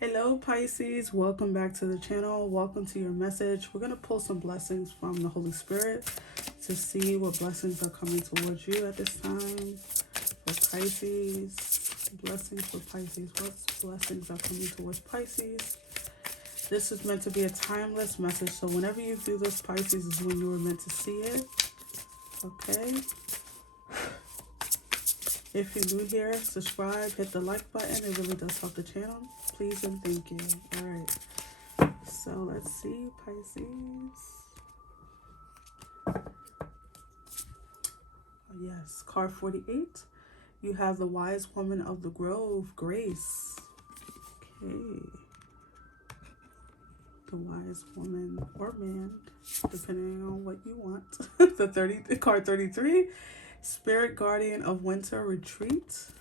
Hello Pisces, welcome back to the channel. Welcome to your message. We're going to pull some blessings from the Holy Spirit to see what blessings are coming towards you at this time. For Pisces, blessings for Pisces. What blessings are coming towards Pisces? This is meant to be a timeless message, so whenever you view this, Pisces, is when you were meant to see it. Okay. If you're new here, subscribe, hit the like button. It really does help the channel. Please and thank you. All right. So let's see, Pisces. Oh, yes, card 48. You have the wise woman of the grove, Grace. Okay. The wise woman or man, depending on what you want. The card 33. Spirit guardian of winter retreat.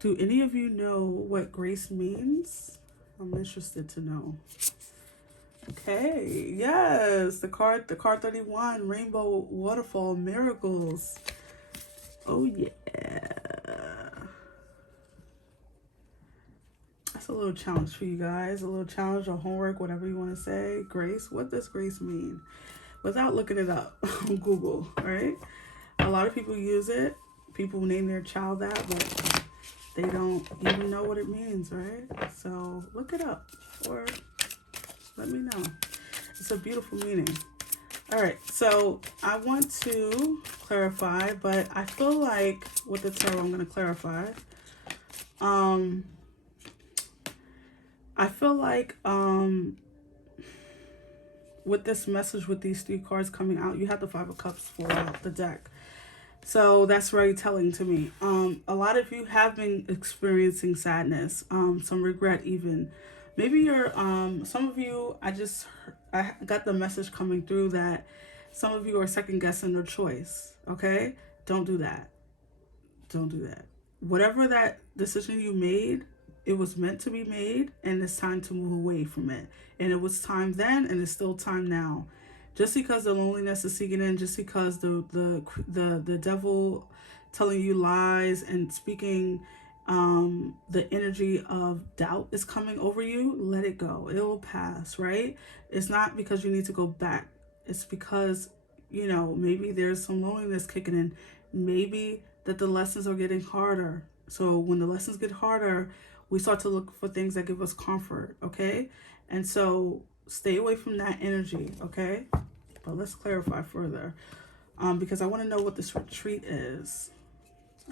Do any of you know what grace means? I'm interested to know. Okay, yes, the card 31, rainbow waterfall miracles. Oh yeah. That's a little challenge for you guys, a little challenge or homework, whatever you want to say. Grace, what does grace mean? Without looking it up on Google, right? A lot of people use it. People name their child that, but they don't even know what it means, right? So look it up or let me know. It's a beautiful meaning. All right, so I want to clarify, but I feel like with the tarot, I'm going to clarify. I feel like with this message, with these three cards coming out, you have the Five of Cups for the deck. So that's very telling to me. A lot of you have been experiencing sadness, some regret even. Maybe you're, some of you, I got the message coming through that some of you are second guessing their choice, okay? Don't do that. Don't do that. Whatever that decision you made, it was meant to be made, and it's time to move away from it. And it was time then, and it's still time now. Just because the loneliness is seeking in, just because the devil telling you lies and speaking the energy of doubt is coming over you, let it go. It will pass, right? It's not because you need to go back. It's because, you know, maybe there's some loneliness kicking in. Maybe that the lessons are getting harder. So when the lessons get harder, we start to look for things that give us comfort, okay? And so stay away from that energy, okay? But let's clarify further because I want to know what this retreat is.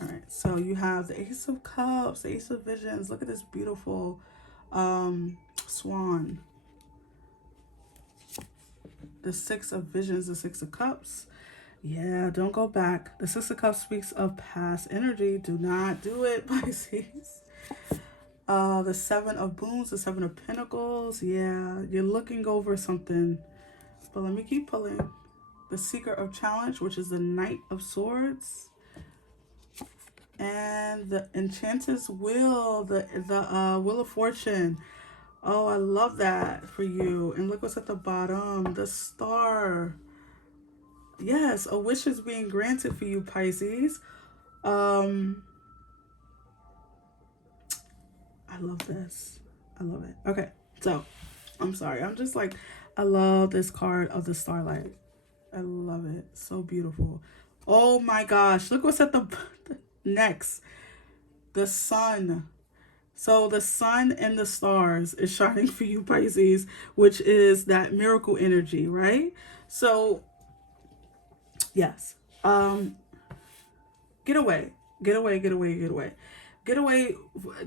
All right, so you have the Ace of Cups, the Ace of Visions. Look at this beautiful swan. The Six of Visions, the Six of Cups. Yeah, don't go back. The Six of Cups speaks of past energy. Do not do it, Pisces. The Seven of Booms, the Seven of Pentacles. Yeah, you're looking over something. But let me keep pulling. The Seeker of Challenge, which is the Knight of Swords. And the Enchanter's Wheel, the Wheel of Fortune. Oh, I love that for you. And look what's at the bottom, the Star. Yes, a wish is being granted for you, Pisces. I love this. I love it. Okay, so I'm sorry. I'm just like, I love this card of the starlight. I love it. So beautiful. Oh my gosh. Look what's at the next. The sun. So the sun and the stars is shining for you, Pisces, which is that miracle energy, right? So yes. Get away. Get away, get away, get away. Get away.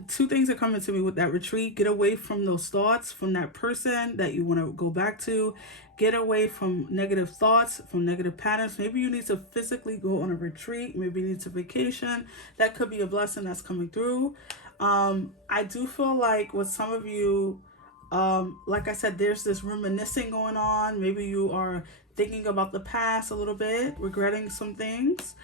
Two things are coming to me with that retreat. Get away from those thoughts, from that person that you want to go back to. Get away from negative thoughts, from negative patterns. Maybe you need to physically go on a retreat. Maybe you need to vacation. That could be a blessing that's coming through. I do feel like with some of you, like I said, there's this reminiscing going on. Maybe you are thinking about the past a little bit, regretting some things.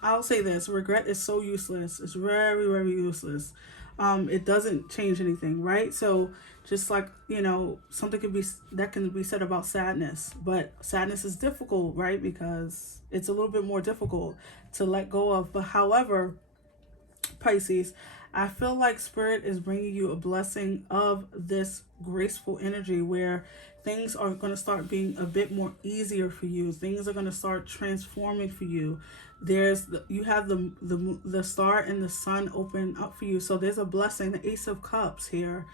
I'll say this, regret is so useless. It's very, very useless. it doesn't change anything, right? So just like, you know, something could be that can be said about sadness, but sadness is difficult, right? Because it's a little bit more difficult to let go of. But however, Pisces, I feel like Spirit is bringing you a blessing of this graceful energy where things are going to start being a bit more easier for you. Things are going to start transforming for you. You have the star and the sun open up for you. So there's a blessing, the Ace of Cups here.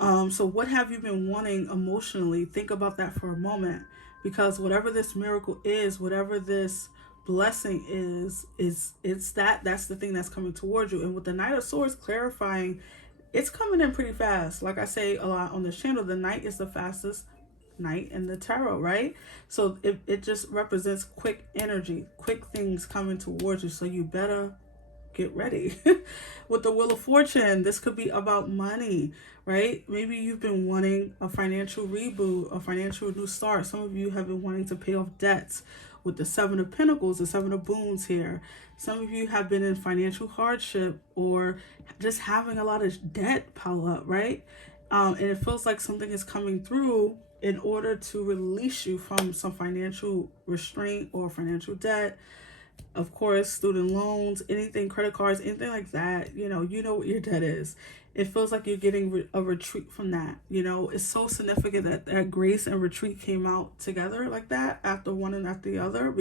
So what have you been wanting emotionally? Think about that for a moment, because whatever this miracle is, whatever this blessing that's the thing that's coming towards you. And with the Knight of Swords clarifying, it's coming in pretty fast. Like I say a lot on this channel, the Knight is the fastest Knight in the tarot, right? So it just represents quick energy, quick things coming towards you. So you better get ready. With the Wheel of Fortune, this could be about money, right? Maybe you've been wanting a financial reboot, a financial new start. Some of you have been wanting to pay off debts with the Seven of Pentacles, the Seven of Boons here. Some of you have been in financial hardship or just having a lot of debt pile up, right? And it feels like something is coming through in order to release you from some financial restraint or financial debt. Of course, student loans, anything, credit cards, anything like that. You know what your debt is. It feels like you're getting a retreat from that. You know, it's so significant that grace and retreat came out together like that, after one and after the other,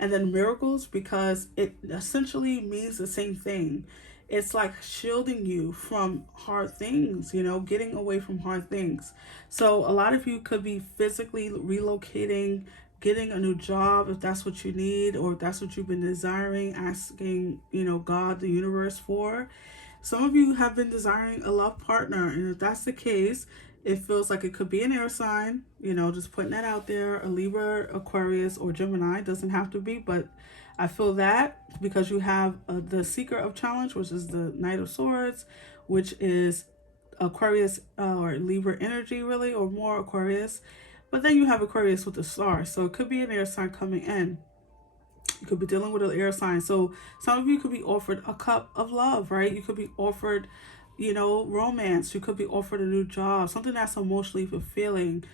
and then miracles, because it essentially means the same thing. It's like shielding you from hard things, you know, getting away from hard things. So a lot of you could be physically relocating, getting a new job if that's what you need, or if that's what you've been desiring, asking, you know, God, the universe for. Some of you have been desiring a love partner, and if that's the case, it feels like it could be an air sign, you know, just putting that out there, a Libra, Aquarius, or Gemini. Doesn't have to be, but I feel that because you have the Seeker of Challenge, which is the Knight of Swords, which is Aquarius or Libra energy, really, or more Aquarius. But then you have Aquarius with the star, so it could be an air sign coming in. You could be dealing with an air sign. So some of you could be offered a cup of love, right? You could be offered, you know, romance. You could be offered a new job, something that's emotionally fulfilling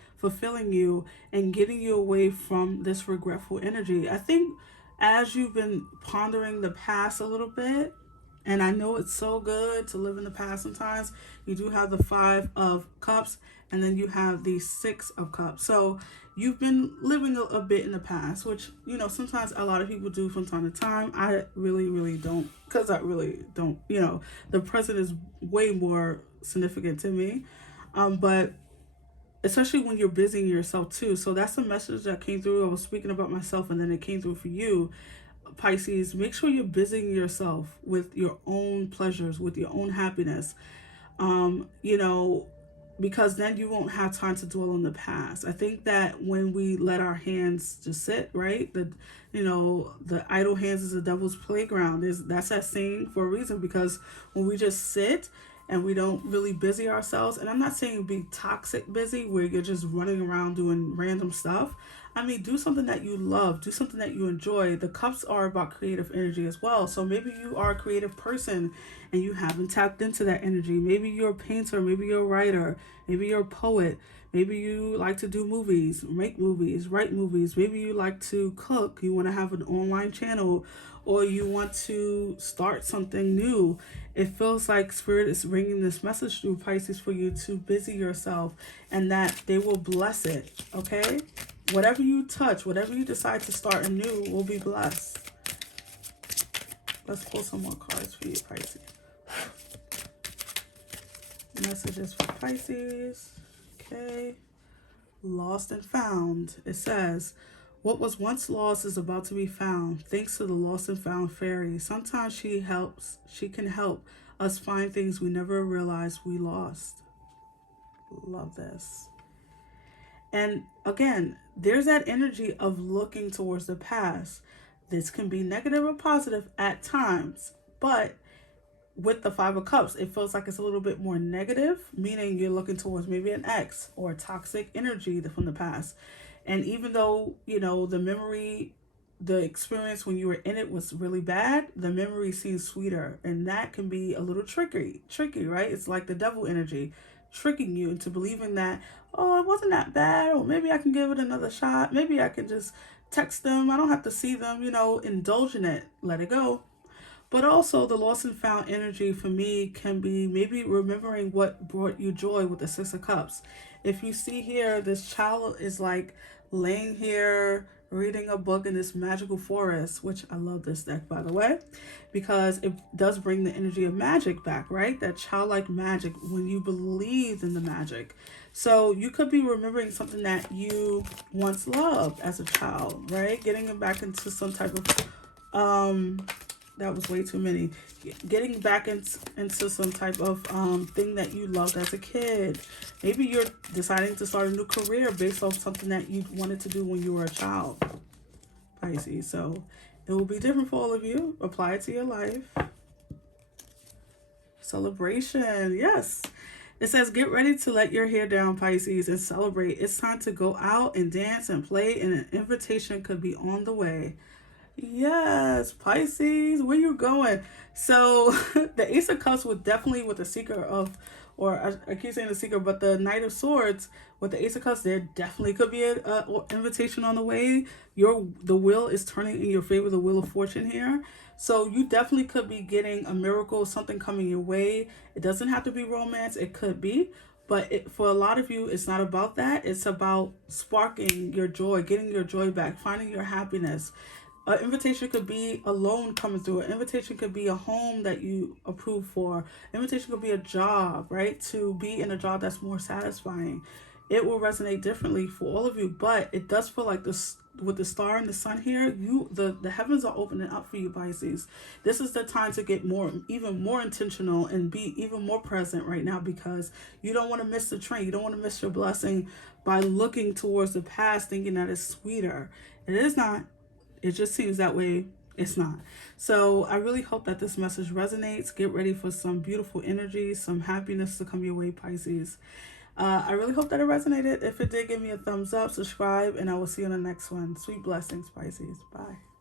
you and getting you away from this regretful energy. I think as you've been pondering the past a little bit, and I know it's so good to live in the past sometimes, you do have the Five of Cups, and then you have the Six of Cups. So you've been living a bit in the past, which, you know, sometimes a lot of people do from time to time. I really don't, because I really don't, you know, the present is way more significant to me. But especially when you're busying yourself too. So that's the message that came through. I was speaking about myself, and then it came through for you, Pisces. Make sure you're busying yourself with your own pleasures, with your own happiness, you know, because then you won't have time to dwell on the past. I think that when we let our hands just sit, right, the idle hands is the devil's playground. That's that saying for a reason, because when we just sit and we don't really busy ourselves, and I'm not saying be toxic busy where you're just running around doing random stuff. I mean, do something that you love, do something that you enjoy. The cups are about creative energy as well. So maybe you are a creative person and you haven't tapped into that energy. Maybe you're a painter, maybe you're a writer, maybe you're a poet. Maybe you like to do movies, make movies, write movies. Maybe you like to cook. You want to have an online channel, or you want to start something new. It feels like Spirit is bringing this message through, Pisces, for you to busy yourself, and that they will bless it, okay? Whatever you touch, whatever you decide to start anew will be blessed. Let's pull some more cards for you, Pisces. Messages for Pisces. Okay. Lost and found. It says, what was once lost is about to be found, thanks to the lost and found fairy. Sometimes she can help us find things we never realized we lost. Love this. And again, there's that energy of looking towards the past. This can be negative or positive at times, but with the Five of Cups, it feels like it's a little bit more negative, meaning you're looking towards maybe an ex or toxic energy from the past. And even though, you know, the memory the experience when you were in it was really bad, the memory seems sweeter, and that can be a little tricky, right? It's like the devil energy tricking you into believing that, oh, it wasn't that bad, or maybe I can give it another shot, maybe I can just text them, I don't have to see them, you know, indulge in it, let it go. But also, the lost and found energy for me can be maybe remembering what brought you joy with the Six of Cups. If you see here, this child is like laying here reading a book in this magical forest, which I love this deck, by the way, because it does bring the energy of magic back, right? That childlike magic when you believed in the magic. So you could be remembering something that you once loved as a child, right? Getting it back into some type of that was way too many. Getting back into some type of thing that you loved as a kid. Maybe you're deciding to start a new career based off something that you wanted to do when you were a child, Pisces. So it will be different for all of you. Apply it to your life. Celebration. Yes. It says, get ready to let your hair down, Pisces, and celebrate. It's time to go out and dance and play, and an invitation could be on the way. Yes, Pisces, where you going? So the Ace of Cups would definitely, with the Seeker of, or I keep saying the Seeker, but the Knight of Swords with the Ace of Cups, there definitely could be a invitation on the way. The wheel is turning in your favor, the Wheel of Fortune here. So you definitely could be getting a miracle, something coming your way. It doesn't have to be romance, it could be. But for a lot of you, it's not about that. It's about sparking your joy, getting your joy back, finding your happiness. An invitation could be a loan coming through. An invitation could be a home that you approve for. An invitation could be a job, right? To be in a job that's more satisfying. It will resonate differently for all of you, but it does feel like this with the star and the sun here, the heavens are opening up for you, Pisces. This is the time to get even more intentional and be even more present right now, because you don't want to miss the train. You don't want to miss your blessing by looking towards the past thinking that it's sweeter. It is not. It just seems that way. It's not. So I really hope that this message resonates. Get ready for some beautiful energy, some happiness to come your way, Pisces. I really hope that it resonated. If it did, give me a thumbs up, subscribe, and I will see you in the next one. Sweet blessings, Pisces. Bye.